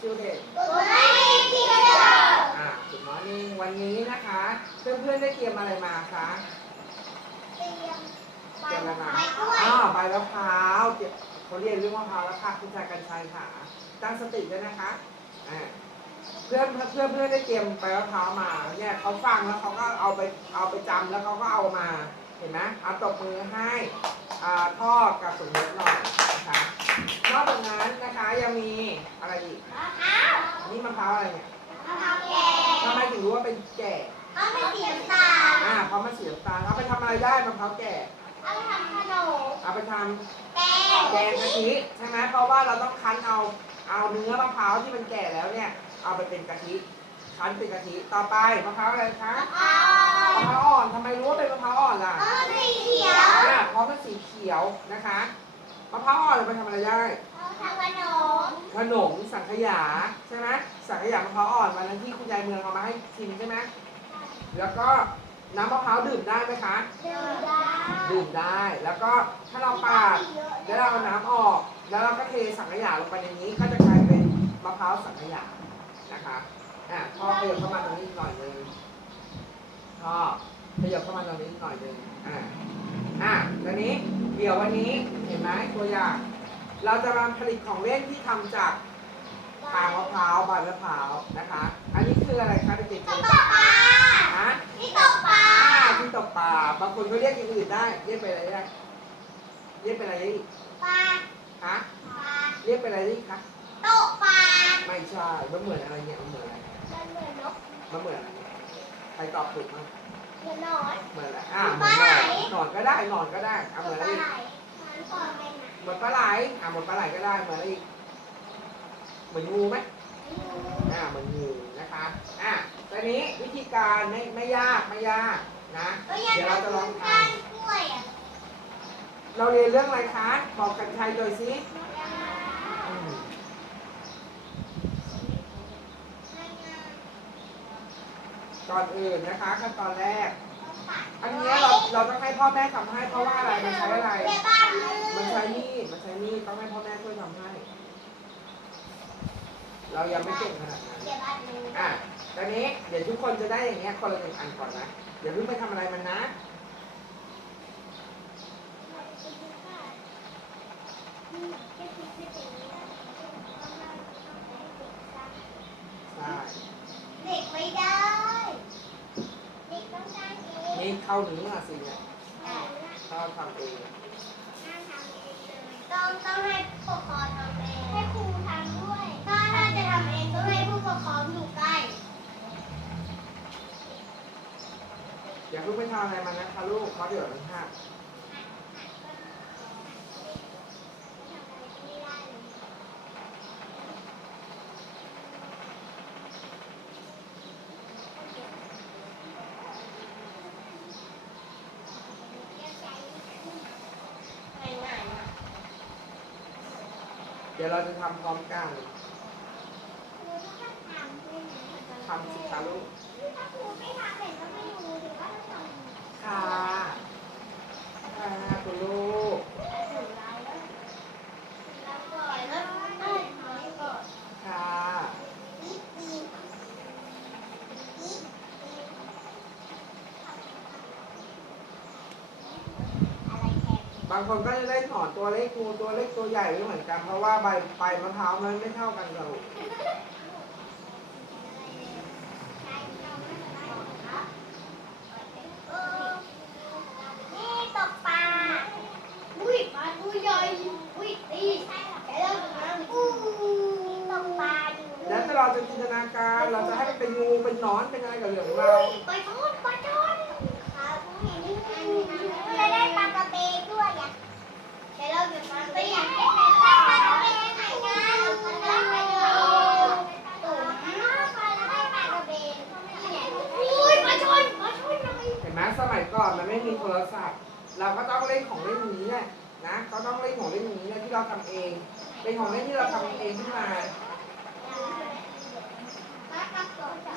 Good morning student อ่า Good morning วันนี้นะคะ เพื่อนๆได้เตรียมอะไรมาคะเตรียมอะไรมาอ้าวใบมะพร้าวเตรียมเขาเรียนเรื่องมะพร้าวแล้วค่ะคุณชายกันชัยค่ะตั้งสติด้วยนะคะอ่าเพื่อนเพื่อนเพื่อนได้เตรียมใบมะพร้าวมาเนี่ยเขาฟังแล้วเขาก็เอาไปเอาไปจำแล้วเขาก็เอามาเห็นไหมเอาตบมือให้อ่าพ่อกับสมยศหน่อย นะคะ นอกจากนั้นนะคะยังมีอะไรอีกอันนี้มะพร้าวอะไรเนี่ย ทำไมถึงรู้ว่าเป็นแก่อ่าเพราะมันสีน้ำตาลเอาไปทำอะไรได้มะพร้าวแก่ เอาไปทำแกงกะทิใช่ไหมเพราะว่าเราต้องคั้นเอา เอาเนื้อมะพร้าวที่มันแก่แล้วเนี่ย เอาไปเป็นกะทิ คั้นเป็นกะทิ ต่อไปมะพร้าวอะไรคะมะพร้าวอ่อนทำไมรู้ว่าเป็นมะพร้าวอ่อนล่ะ อ่าเพราะมันสีเขียวนะคะ มะพร้าวอ่อนเราไปทำอะไรได้ขนมสังขยาใช่ไหมสังขยามะพร้าวอ่อนวันนั้นที่คุณยายเมืองเอามาให้ชิมใช่ไหมแล้วก็น้ำมะพร้าวดื่มได้ไหมคะดื่มได้แล้วก็ถ้าเราปาดแล้วเราเอาน้ำออก แล้วเราก็เทสังขยาลงไปในนี้ก็จะกลายเป็นมะพร้าวสังขยานะคะอะพ่อขยับเข้ามาตรงนี้อีกหน่อยหนึงพ่อขยับเข้ามาตรงนี้อีกหน่อยหนึงอะ อะตอนนี้เดี๋ยววันนี้เห็นไหมตัวอย่าง เราจะมาผลิตของเล่นที่ทำจากทางมะพร้าวใบมะพร้าวนะคะ อันนี้คืออะไรคะเด็กๆฮะอ่าที่ตกปลาบางคนก็เรียกอย่างอื่นได้ เรียกไปอะไรได้เรียกไปอะไรได้อีกฮะเรียกไปอะไรได้อีกคะไม่ใช่มันเหมือนอะไรเนี่ยมันเหมือนอะไรมันเหมือนอะไร ใครตอบถูกมั้ง เหมือนอะไรอ่าเหมือนหนอนหนอนก็ได้หนอนก็ได้เอาเหมือนอะไรอีกเหมือนปลาไหลอ่าเหมือนปลาไหลก็ได้เหมือนอะไรอีกเหมือนงูไหมอ่าเหมือนงูนะคะอ่าตอนนี้วิธีการไม่ไม่ยากไม่ยากนะ เดี๋ยวเราจะลองทำเราเรียนเรื่องอะไรคะ บอกกันชัยโดยซิอืม ก่อนอื่นนะคะขั้นตอนแรก อันนี้เราเราต้องให้พ่อแม่ทำให้เพราะว่าอะไรมันใช้อะไร มันใช้มีดมันใช้มีดต้องให้พ่อแม่ช่วยทำให้ เรายังไม่เก่งขนาดนั้นอะตอนนี้เดี๋ยวทุกคนจะได้อย่างเงี้ยคนละหนึ่งอันก่อนนะเดี๋ยวเพิ่งไปทำอะไรมันนะ ใช่ เด็กไม่ได้ เด็กต้องได้เอง นี่ เข้าเนื้อสิเนี่ยเข้าทำเองต้องต้องให้ผู้ปกครองทำเองให้ครูทำด้วย ถ้าถ้าจะทำเองต้องให้ผู้ปกครองอยู่ใกล้ อย่าเพิ่งไปทำอะไรมันนะคะลูกเพราะเดี๋ยวมันหัก ยวเราจะทำพร้อมกันทำสิคะลูก ถ้าครูไม่ทำเด็กก็ไม่รู้หรือว่าต้องทำ ค่ะค่ะคุณลูก แล้วก่อนแล้วให้น้อยก่อน ค่ะ อีกอีกอีกอะไรแทน บางคนก็จะได้หนอนตัวเล็กงูตัวเล็กตัวใหญ่ไม่เหมือนกัน เพราะว่าใบใบมะพร้าวมันไม่เท่ากันกับลูกนี่ตกปลาอุ้ยปลาตัวใหญ่อุ้ยตีแต่เริ่มจากนั้นอู้ตกปลาอยู่แล้วถ้าเราจะจินตนาการ เราจะให้มันเป็นงูเป็นหนอนเป็นอะไรกับเหลืองเรา ปลาช่อนปลาช่อนครับเห็นอันนี้จะได้ปลากระเบนด้วยอะแต่เราจะปลากระเบนปลากระเบนไหนกันปลากระเบนตุ่มปลาได้ปลากระเบนอุ้ยปลาช่อนปลาช่อนหน่อย เห็นไหม สมัยก่อนมันไม่มีโทรศัพท์ เราก็ต้องเล่นของเล่นอย่างนี้แหละนะ ก็ต้องเล่นของเล่นอย่างนี้แหละที่เราทำเอง เป็นของเล่นที่เราทำเองขึ้นมา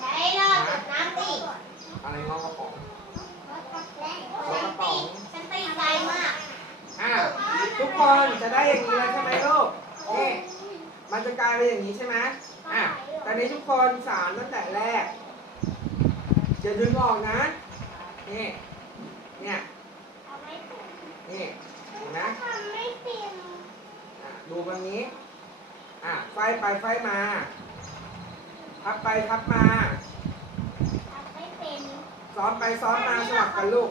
ใช้รอดน้ำตีอะไรงอกระป๋องฉันตีฉันตีใจมาก อะทุกคนจะได้อย่างนี้แล้วใช่ไหมลูกนี่มันมันจะกลายเป็นอย่างนี้ใช่ไหมอะตอนนี้ทุกคนสามตั้งแต่แรกอย่าดึงออกนะ นี่ เนี่ย เอาไม่เป็นนี่เห็นไหมทำไม่เป็นอะดูตรงนี้ อะ ไฟไปไฟมา พับไปพับมา ทำไม่เป็นซ้อมไปซ้อมมาสลับกันลูก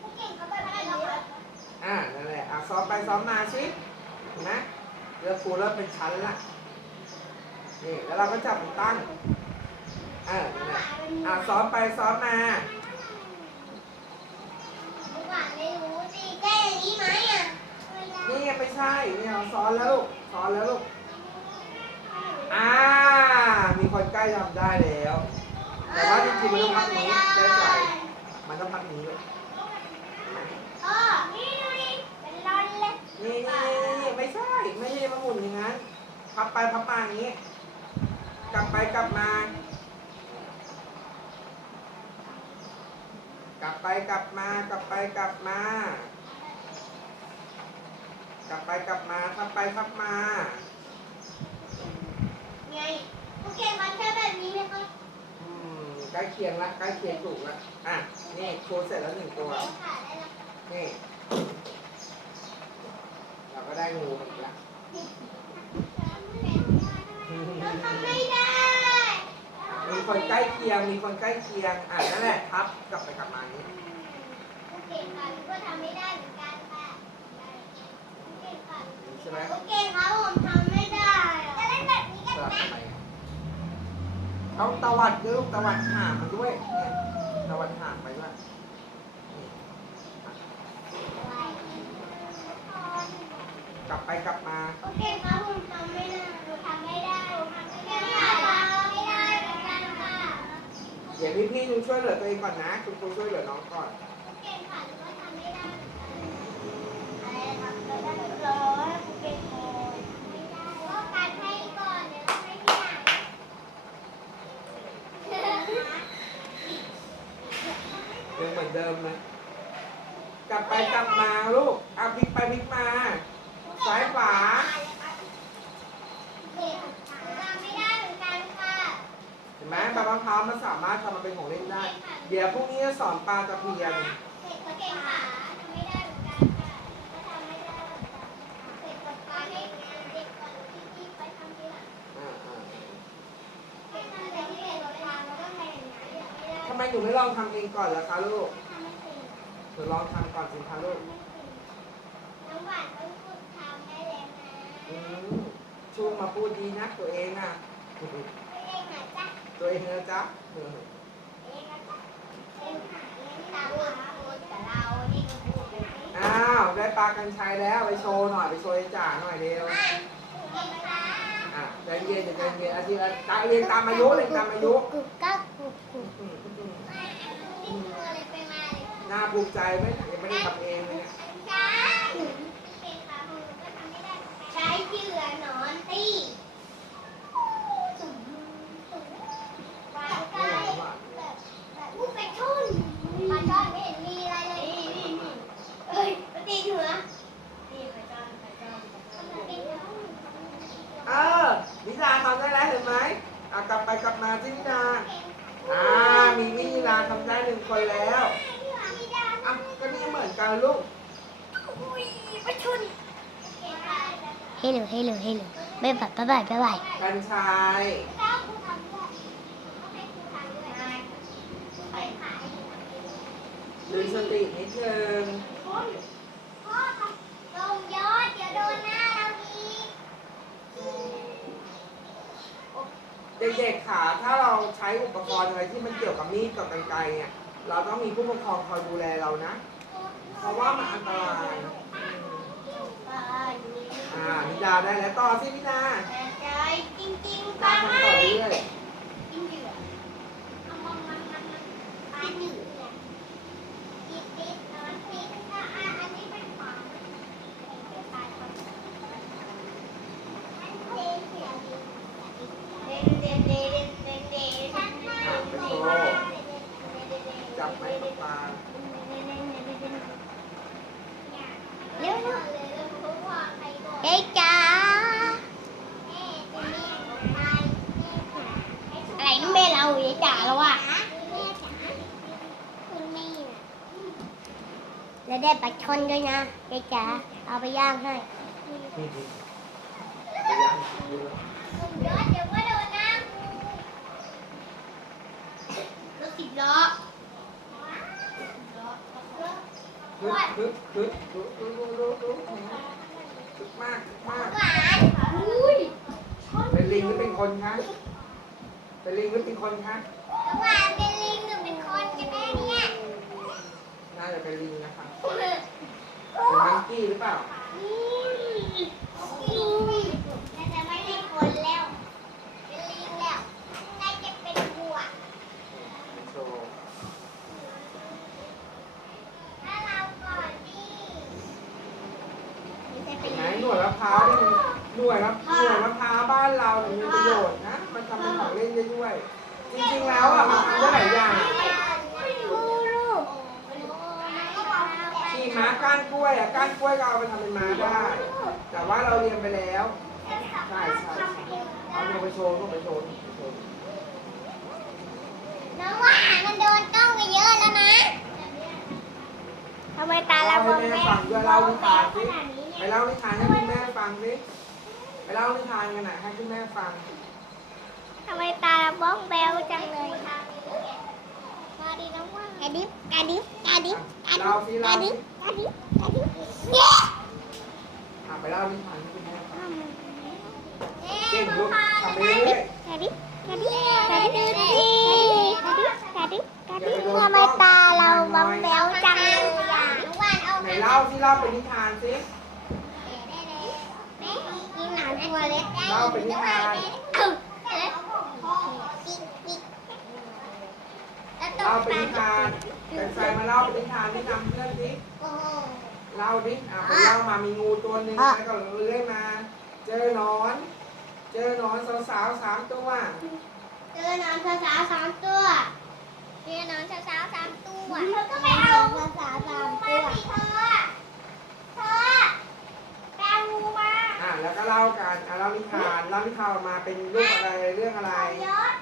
ผู้เก่งเขาแบบนี้เหรออ่า นั่นแหละ อะซ้อมไปซ้อมมาสิเห็นไหมเรือครูเริ่มเป็นชั้นละ นี่ แล้วเราก็จับมันตั้ง เออนั่นแหละ อะซ้อมไปซ้อมมา ไม่รู้สิแก้อย่างนี้ไหมอะนี่ยังไม่ใช่นี่เราซ้อนแล้วลูกซ้อนแล้วลูกอ่ามีคนใกล้ทำได้แล้วแต่ว่าจริงๆมันต้องพักนี้แน่ใจมันต้องพักนี้เลยเออนี่ดูดิเป็นรอนเลยนี่นี่นี่ไม่ใช่ไม่ใช่มาหมุนอย่างนั้นพับไปพับมาอย่างนี้ กลับไปกลับมา กลับไปกลับมากลับไปกลับมา กลับไปกลับมาทับไปทับมา ไงผู้เก่งเขาใช้แบบนี้ไหมคะอืมใกล้เคียงละใกล้เคียงถูกละอะนี่โชว์เสร็จแล้วหนึ่งตัวเก่งขาได้แล้วนี่ เราก็ได้งูมาอีกละ เราทำไม่ได้ มี คนใกล้เคียง มีคนใกล้เคียง อะนั่นแหละทับกลับไปกลับมานี้ผู้เก่งค่ะก็ทำไม่ได้เหมือนกันค่ะผู้เก่งค่ะใช่ไหมผู้เก่งค่ะผมทำไม่ได้จะเล่นแบบนี้สกันลับไหมทำไมอะต้องตวัดด้วยลูกตวัดห่างมันด้วยเนี่ยตวัดห่างไปด้วยนี่กลับไปกลับมา โอเคครับผมทำไม่ได้ผมทำไม่ได้ผมทำไม่ได้ไม่ได้เหมือนกันค่ะ เดี๋ยวพี่พี่ๆดูช่วยเหลือตัวเองก่อนนะ คุณครูช่วยเหลือน้องก่อนผมเก่งค่ะหรือว่าทำไม่ได้อะไรทำไม่ได้เหรอผมเก่งพอไม่ได้ก็การให้ก่อนเดี๋ยวเราให้ที่หลังยังเหมือนเดิมเลยกลับไปกลับมาลูกอะพลิกไปพลิกมา ซ้ายขวา เด็กทำไม่ได้เหมือนกันค่ะ เห็นไหม ปลามะพร้าวมันสามารถทำมาเป็นของเล่นได้ เดี๋ยวพรุ่งนี้จะสอนปลาตะเพียนเด็กเก่งค่ะทำไม่ได้เหมือนกันค่ะก็ทำไม่ได้เหมือนกันเด็กกับการให้งานเด็กก่อนที่ไปทำทีหลังอ่าอ่าอ่าเด็กทำอะไรที่เด็กเราทำแล้วก็ไปอย่างนั้นไม่ได้ทำไมหนูไม่ลองทำเองก่อนล่ะคะลูกทำไม่เป็นหนูลองทำก่อนสิคะลูกน้ำหวานต้องพูดทำได้แล้วนะอืมชูมาพูดดีนะตัวเองอะตัวเองนะจ๊ะ ตัวเองนะจ๊ะอ้าวได้ปลากันชัยแล้วไปโชว์หน่อยไปโชว์จ่าหน่อยเร็วอะเองค่ะอะใจเย็นใจเย็นอาทิตย์ละตาเรียนตามอายุเรียนตามอายุกุบกักกุบกุบอืมอืมอืมนี่คืออะไรไปมาภูมิใจไหมยังไม่ได้ทำเองเลยใช่เป็นขาหูก็ทำไม่ได้ใช้เหยื่อหนอนตีสุ่มสุ่มวางใกล้แบบแบบลูกไปทุ่นปลาช่อนไม่เห็นมีอะไรเลยนี่นี่นี่เอ้ยมาตีเหนือนี่ปลาช่อนปลาช่อนปลาช่อน เออนิดาทำได้แล้วเห็นไหมอะกลับไปกลับมาที่นิดา อ่า มีมินิดาทำได้หนึ่งคนแล้วอะก็นี่เหมือนกันลูก Hello, hello, hello. Bye bye, bye bye, bye bye. กัญชัยดึงสตินิดนึงลงยอดเดียวโดนหน้าเราอีกเด็กๆขาถ้าเราใช้อุปกรณ์อะไรที่มันเกี่ยวกับมีดกับกรรไกรเนี่ยเราต้องมีผู้ปกครองคอยดูแลเรานะ เพราะว่ามันอันตราย อ่านิดาได้แล้วต่อสินิดาใจจริงๆตาป้ามทำต่อเรื่อยกินเหยื่อเอามันมันมันมันปลาเหยื่อติดติดนอนติดอะอะอันนี้เป็นของเดี๋ยวตายก่อนอันนี้เสียดิเด่นเด่นเด่นเด่นเด่นอะไปโชว์จับไม้กับปลาเร็ว เจ๊จ๋าอะไรน้องเบลเอาเจ๊จ๋าแล้วอะแล้วได้ปลาช่อนด้วยนะเจ๊จ๋าเอาไปย่างให้สิบล้อสิบล้อ คนคะเป็นลิงหรือเป็นคนคะหวานเป็นลิงหรือเป็นคนกันแน่เนี่ย น่าจะเป็นลิงนะคะเป็นมังกี้หรือเปล่าลิงน่าจะไม่ใช่คนแล้วเป็นลิงแล้วน่าจะเป็นวัวโชว์ถ้าเราก่อนดิไหนหน่วยมะพร้าวนี่มัน หน่วยมะหน่วยมะพร้าวบ้านเราเนี่ยมีประโยชน์นะ มันทำเป็นของเล่นได้ด้วย จริงๆแล้วอะมันทำได้หลายอย่างกูรูกขี่ม้าก้านกล้วยอะก้านกล้วยก็เอาไปทำเป็นม้าได้ แต่ว่าเราเรียนไปแล้วใช่ใช่ใช่เอาลงไปโชว์ลงไปโชว์ลงไปโชว์น้องว่ามันโดนกล้องไปเยอะแล้วนะทำไมตาเราเล่าให้แม่ฟังด้วยเล่านิทานสิขนาดนี้ไปเนี่ยเล่านิทานให้คุณแม่ฟังสิ ไปเล่านิทานกันหน่อยให้คุณแม่ฟัง ทำไมตาบ้องแบวจังเลยมาดีน้องว่างกระดิบกระดิบกระดิบกระดิบกระดิบกระดิบกระดิบเย้อะไปเล่านิทานให้คุณแม่ฟังเก่งลูกทำไปเรื่อยกระดิบกรดิบกรดิบกรดิบกรดิบกรดิบกรดิบทำไมตาเราบ้องแบวจังเลยอะไหนเล่าสิเล่าเป็นนิทานสิ ตัวเล็กเล่าเป็นนิทานเล่าเป็นนิทานแต่ใครมาเล่าเป็นนิทานที่นำเพื่อนสิโอ้โหเล่าดิอะไปเล่ามามีงูตัวหนึ่งแล้วก็เลื้อยมา เจอหนอน เจอหนอนสาวๆสามตัว เจอหนอนภาษาสามตัว เจอหนอนภาษาสามตัวแล้วก็ไปเอาภาษาสามตัวเธอเธอแปลงูมา อะแล้วก็ เล่ากันอะเล่านิทานเล่านิทานออกมาเป็นรูปอะไรเรื่องอะไรยศ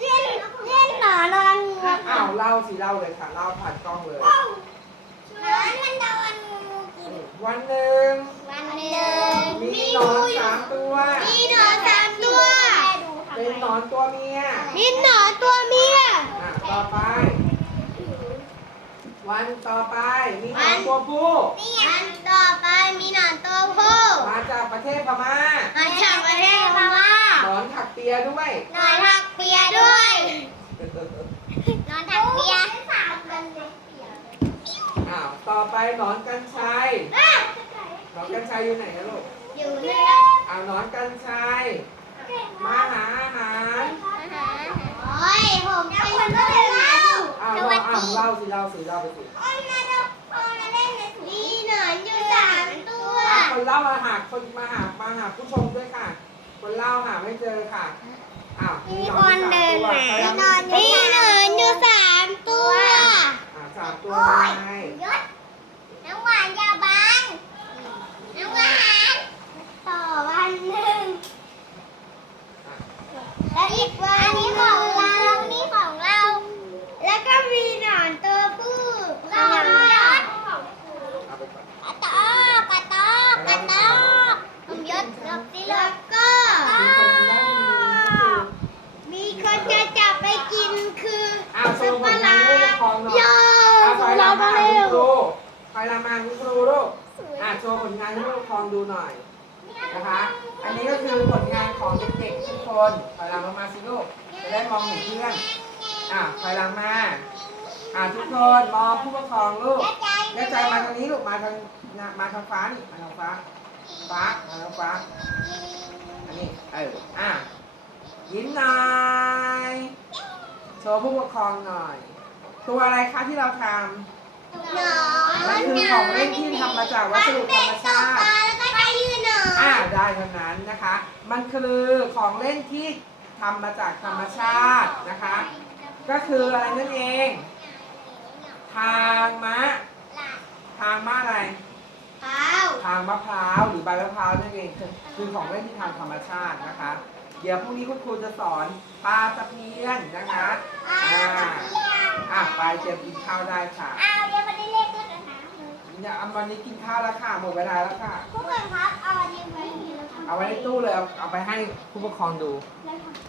เล่นเล่นหนอนนอนงูอ้าวเล่าสิเล่าเลยค่ะเล่าผ่านกล้องเลย หนอนมันโดนงูกินวันหนึ่งวันหนึ่งมีหนอนสามตัวมีหนอนสามตัวเป็นหนอนตัวเมียมีหนอนตัวเมียอะต่อไป วันต่อไปมีหนอนตัวผู้อันต่อไปมีหนอนตัวผู้มาจากประเทศพม่ามาจากประเทศพม่าหนอนถักเปียด้วยหนอนถักเปียด้วยหนอนถักเปียสามกันเลยอ้าวต่อไปหนอนกัญชัยหนอนกัญชัยอยู่ไหนนะลูกอยู่นี่อ้าวหนอนกัญชัยมาหาอาหารโอ้ยผมเป็นคนก็เลยเล่าอ้าวสเล่าวั สอ้าวดีเล่าสิเล่าสิเล่าไปสิโอ้ยน่าจะพอมาเล่นในมีหนอนอยู่สามตัวอะคนเล่ามาหาคนมาหามาหาผู้ชมด้วยค่ะ คนเล่าหาไม่เจอค่ะอ้าวมีคนเดินมามีหนอนอยู่สามตัวอ่าสามตัวไงยศน้ำหวานยาบานน้ำหวานต่อวันหนึ่งและอีกวันนี้ของเรา นี่ของเรา แล้วก็มีหนอนตัวผู้เรายศ เอาไปก่อน กระตอกกระตอกกระตอกผมยศยศสิแล้วก็ มีคนกินได้มีผู้ชม มีคนจะจับไปกินคือ อ้าวโชว์ผลงานให้ผู้ปกครองหน่อย ยอ อะ ด ถอยหลังมาหาคุณครูถอยหลังมาหาคุณครูลูกอะโชว์ผลงานให้ผู้ปกครองดูหน่อยนะคะ อันนี้ก็คือผลงานของเด็กๆทุกคนถอยหลังลงมาสิลูกจะได้มองเห็นเพื่อนอะถอยหลังมาอะทุกคนมองผู้ปกครองลูกแน่ใจมาทางนี้ลูกมาทางมาทางฟ้านี่มาทางฟ้าฟ้ามาทางฟ้าอันนี้เอออะยิ้มหน่อยโชว์ผู้ปกครองหน่อย ตัวอะไรคะที่เราทำ หนอนมันคือของเล่นที่ทำมาจากวัสดุธรรมชาติแล้วก็ใช้ยืนหนอนอ่าได้เท่านั้นนะคะ มันคือของเล่นที่ทำมาจากธรรมชาตินะคะ ก็คืออะไรนั่นเอง ทางมะ ทางมะอะไรเท้าทางมะพร้าวหรือใบมะพร้าวนั่นเองคือคือของเล่นที่ทำธรรมชาตินะคะ เดี๋ยวพรุ่งนี้คุณครูจะสอนปลาตะเพียนนะคะอ่า อ่าอะไปเตรียมกินข้าวได้ค่ะอ้าวยังไม่ได้เล่นด้วยกันนะเนี่ยเอาวันนี้กินข้าวแล้วค่ะหมดเวลาแล้วค่ะทุกคนครับเอาอันนี้ไว้ที่เราทำเอาไว้ในตู้เลยเอาเอาไปให้ผู้ปกครองดูเราทำ